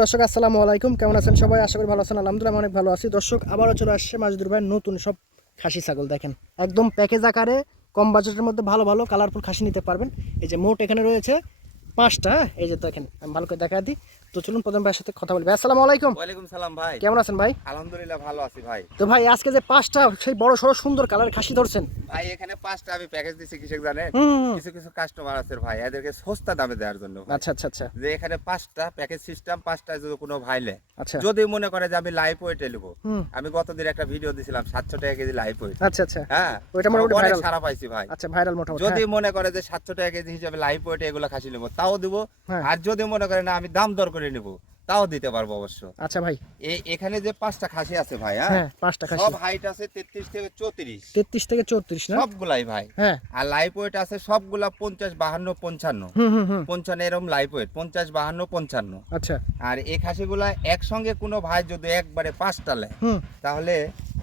দর্শক আসসালামু আলাইকুম, কেমন আছেন সবাই? আশা করি ভালো আছেন। আলহামদুলিল্লাহ অনেক ভালো আছি। দর্শক আবারও চলে আসছে মাজেদুর ভাই নতুন সব খাসি ছাগল। দেখেন একদম প্যাকেজ আকারে কম বাজেটের মধ্যে ভালো ভালো কালারফুল খাসি নিতে পারবেন। এই যে মোট এখানে রয়েছে 5টা। এই যে দেখেন আমি ভালো করে দেখা দিই। তো চলুন প্রথম ভাইয়ের সাথে কথা বলি। ভাই আসসালামু আলাইকুম। ওয়ালাইকুম সালাম ভাই। কেমন আছেন ভাই? আলহামদুলিল্লাহ ভালো আছি ভাই। তো ভাই আজকে যে 5টা সেই বড় সড়ো সুন্দর কালার খাসি ধরছেন ভাই এখানে 5টা আমি প্যাকেজ দিছি কিসের জানেন? হুম। কিছু কিছু কাস্টমার আছে ভাই, এদেরকে সস্তা দামে দেওয়ার জন্য ভাই। আচ্ছা আচ্ছা আচ্ছা যে এখানে 5টা প্যাকেজ সিস্টেম, 5টা যদি কোনো ভাই নেয়, আচ্ছা যদি মনে করে যে আমি লাইভ ওয়েটে নেবো, হুম। আমি গতদিন একটা ভিডিও দিছিলাম 700 টাকা কেজি লাইভ ওয়েট। আচ্ছা আচ্ছা হ্যাঁ, ওইটা মোটামুটি অনেক ভাইরাল। সারা পাইছি ভাই। আচ্ছা ভাইরাল মোটামুটি। যদি মনে করে যে 700 টাকা কেজি হিসাবে লাইভ ওয়েটে এগুলো খাসি নেবো তাও দিব, হ্যাঁ। আর যদি মনে করে না আমি দাম দর করে নেবো তাও দিতে পারবো অবশ্য। আচ্ছা ভাই এখানে যে 5টা খাসি আছে ভাই, হ্যাঁ 5টা খাসি সব হাইট আছে 33 থেকে 34, 33 থেকে 34 না? সবগুলাই ভাই। হ্যাঁ আর লাইভ ওয়েট আছে সবগুলা 50, 52, 55, হুম হুম হুম 55 এরকম লাইভ ওয়েট, 50, 52, 55। আচ্ছা আর এই খাসিগুলা একসঙ্গে কোনো ভাই যদি একবারে 5টা নেয় হুম তাহলে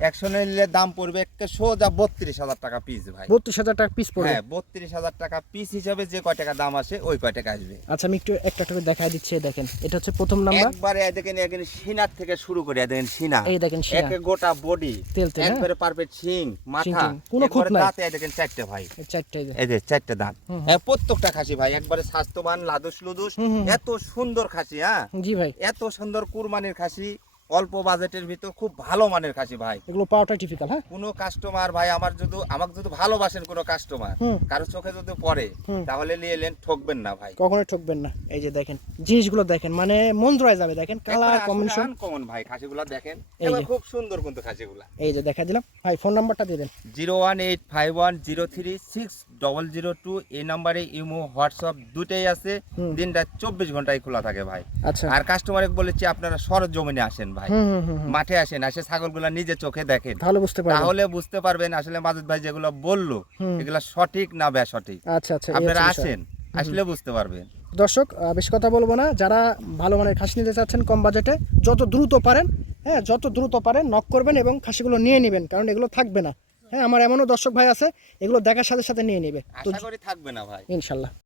একসঙ্গে নিলে দাম পড়বে একটা সোজা 32,000 টাকা পিস ভাই। 32,000 টাকা পিস পড়বে। হ্যাঁ, 32,000 টাকা পিস হিসাবে যে কয় টাকা দাম আসে ওই কয় টাকা আসবে। আচ্ছা আমি একটু একটা করে দেখাই দিচ্ছি। এই দেখেন এটা হচ্ছে প্রথম নাম্বার। একবারে দেখেন এখানে সিনার থেকে শুরু করে দেখেন সিনা, এই দেখেন সিনা। একে গোটা বডি তেল তেল, হ্যাঁ? একবারে পারফেক্ট শিং মাথা, শিং, কোনো খুঁত একবারে নাই। দাঁতে দেখেন 4টে ভাই। এই চারটাই এই যে 4টে দাঁত। হুম, হুম। হ্যাঁ, প্রত্যেকটা খাসি ভাই একবারে স্বাস্থ্যবান, লাদুস লুদুস, হুম, হুম। এত সুন্দর খাসি। হ্যাঁ, জি ভাই, এত সুন্দর কুরবানির খাসি, অল্প বাজেটের ভিতর খুব ভালো মানের খাসি ভাই। এগুলো পাওয়াটা টিপিক্যাল। হ্যাঁ কোনো কাস্টমার ভাই আমাকে যদি ভালোবাসেন, কোনো কাস্টমার হুম। কারো চোখে যদি পড়ে হুম। তাহলে নিয়ে এলেন, ঠকবেন না ভাই। কখনোই ঠকবেন না। এই যে দেখেন জিনিসগুলো দেখেন, মানে মন জয় যাবে। দেখেন কালার কম্বিনেশন কমন ভাই, খাসিগুলা দেখেন এই যে। খুব সুন্দর কিন্তু খাসিগুলা। এই যে দেখা দিলাম ভাই, ফোন নাম্বারটা দিয়ে দেন। 01851036002 এই নাম্বারে ইমো হোয়াটসঅ্যাপ দুটেই আছে। হুম। দিনটা 24 ঘন্টায় খোলা থাকে ভাই। আচ্ছা আর কাস্টমারে বলেছি আপনারা সরজমিনে আসেন ভাই, হুম হুম হুম হুম। মাঠে আসেন, আসে ছাগলগুলা নিজে চোখে দেখেন, তাহলে বুঝতে পারবেন। তাহলে বুঝতে পারবেন আসলে মাজেদ ভাই যেগুলো বললো হুম। এগুলা সঠিক না বেসঠিক। আচ্ছা আচ্ছা এই আপনারা হচ্ছে বিষয়। আসেন, আসলে বুঝতে পারবেন। দর্শক বেশি কথা বলবো না, যারা ভালো মানের খাসি নিতে চাচ্ছেন কম বাজেটে যত দ্রুত পারেন, হ্যাঁ যত দ্রুত পারেন নক করবেন এবং খাসিগুলো নিয়ে নেবেন, কারণ এগুলো থাকবে না। হ্যাঁ আমার এমনও দর্শক ভাই আছে এগুলো দেখার সাথে সাথে নিয়ে নেবে। তো আশা করি থাকবে না ভাই। ইনশাল্লাহ।